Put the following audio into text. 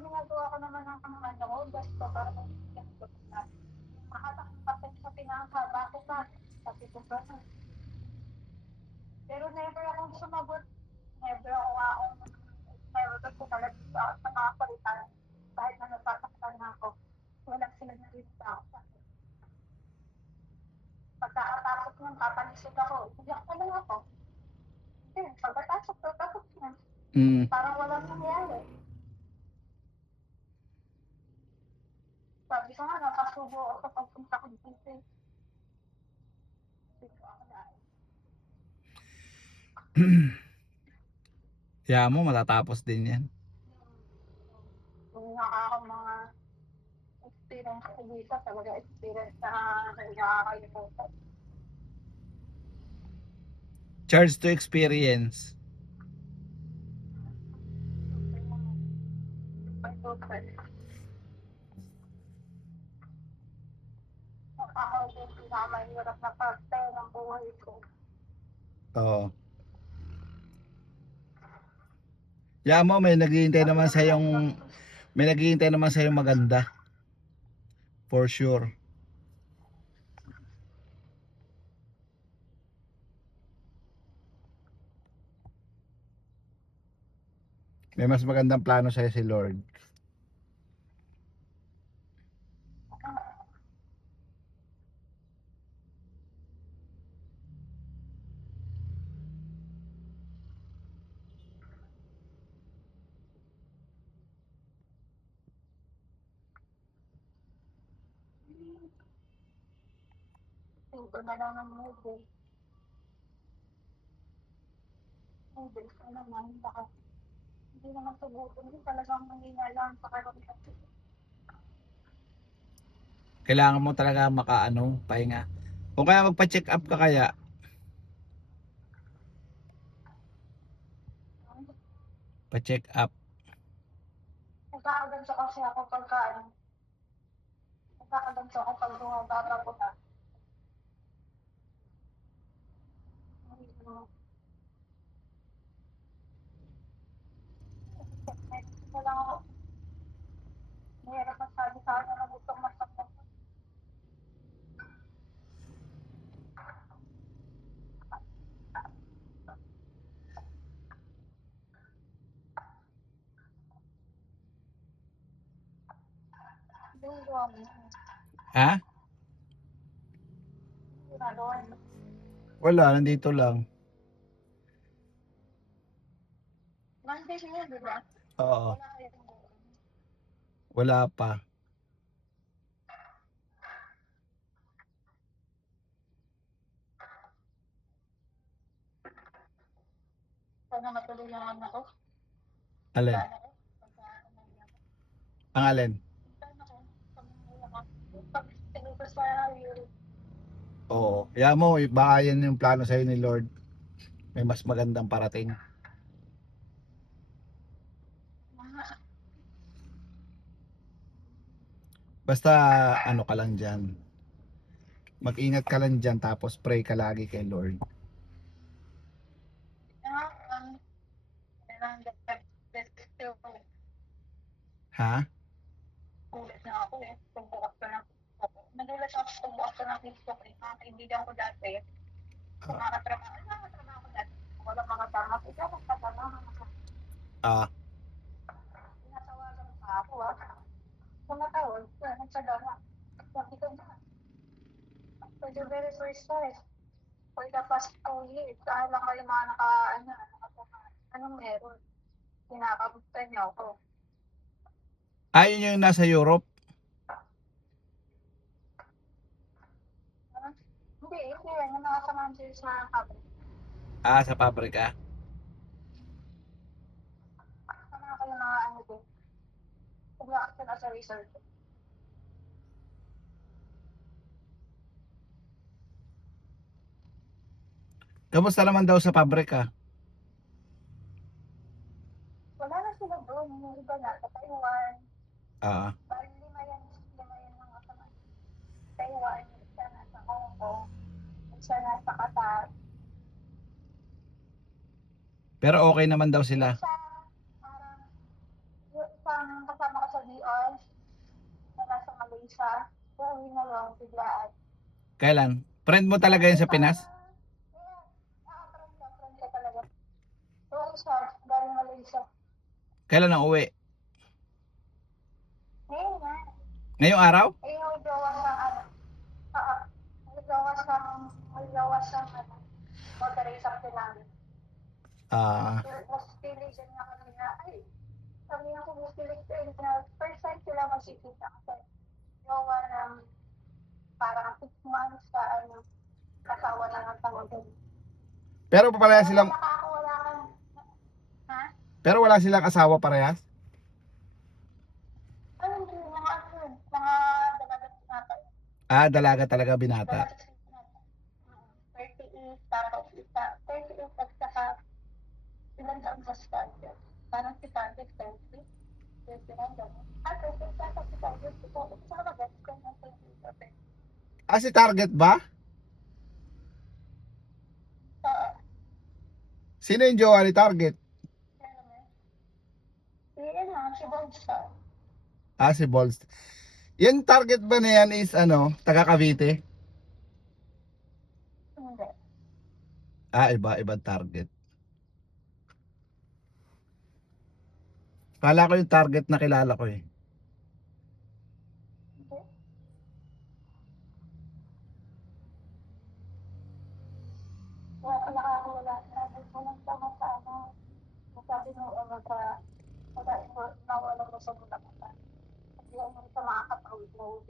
ginagawa ko naman ng ano ko, gusto para makatapos sa pinakahaba ko pa. Sabi ko ba? Pero never akong sumagot. Never ko talaga sa mga palitan. Kahit na nasasaktan na ako. Walang sila narito ako. Pagkakatapos ng papalisod ako, iyak na lang ako. Pagkatapos na. Mm. Parang walang nangyari. Sabi ko nga, nakasubo ako sa pagpunta ko dito. Kaya mo matatapos din yan. Kung nakaka mga experience ko dito, talaga experience na nakakalimutan. Charge to experience. Ako yung pinakamahirap na parte ng buhay ko. Oo. Kaya mo may naghihintay naman sa yung maganda. For sure. May mas magandang plano sa'yo si Lord. Ito na lang ang movie. Movie ko naman, baka hindi naman subutin. Hindi talagang nangingalang sa karoon. Kailangan mo talaga pahinga. O kaya magpa-check up ka kaya. Pa-check up. Nagkakaganto kasi ako nagkakaganto ako pag bumababa ko na. Wala ako. Mayroon pa sabi sa akin na gustong masaktan. Ha? Wala, nandito lang. Monday niya, di ba? Oo. Wala pa. Sana matuloy naman ako. Alin? Ang alin? Oo. Kaya mo, baka yan yung plano sa'yo ni Lord. May mas magandang parating. Basta ano ka lang dyan. Mag-ingat ka lang dyan tapos pray ka lagi kay Lord. Ha? Nagulat na ako eh. Pagbukas ko ng Facebook. Nagulat ako pagbukas ko ng Facebook eh. Mga kaibigan ko dati. Nakakatrabaho ko dati. Wala mga tama. Ikaw magpatrabaho. Ah, Tinatawagan pa ako ah. Tumatawag. Nagsagawa. Sabi ko na. For the very first time. For the past 2 years. Saan lang kayo mga anong meron? Kinakabutan niyo ako. ayun yung nasa Europe. Hindi. Yung nakasamahan sila sa public. Ah, sa pabrika. Sana kayo mga din. Pag-act na sa resort. Kamusta naman daw sa pabrika? Wala na sila doon. Yung iba na sa Taiwan. Ah, Bali lima yan mga kasama. Taiwan, isa na sa Hong Kong, isa na sa Qatar. pero okay naman daw sila. Isa, parang, yung isang kasama doon, na nasa Malaysia. Uuwi na lang, biglaan. Kailan? Friend mo talaga yun sa Pinas? Friend ka talaga. Oo, siya, galing Malaysia. Kailan ang uwi? Ngayon nga. Ngayong araw? Eh, yung jowa siyang ano. Oo. May jowa siyang ano. Motorista namin. Ah, Mas pili siya nga kami na, ay, kami ang kumukilig na first time sila magkikita kasi jowa ng parang 6 months sa ano, kasawa na ng tawagan. pero parehas Pero silang nakakawala kang, ha? pero wala silang asawa parehas? Ano yun, mga ano yun, mga dalagat natin. Ah, dalaga talaga binata. Dalagat natin. 38, tapos isa, 38 at saka ilang taon sa standard. Parang si Target 30. 29 gano'n. Ah, 30 tapos si Target 30. Saka mag-gets ko ng 30. Ah, si Target ba? Oo. Sino yung jowa ni Target? Yun lang, si Bonsa. Ah, si Balls. Yung Target ba na yan is ano, taga Cavite? Hindi. Ah, ibang Target. Kala ko yung Target na kilala ko eh. Hindi. Wala ka nakakawala. Sabi ko lang tama sa ano. Sabi mo, nawala mo sa mga kata. Hindi ako sa mga katawid mo.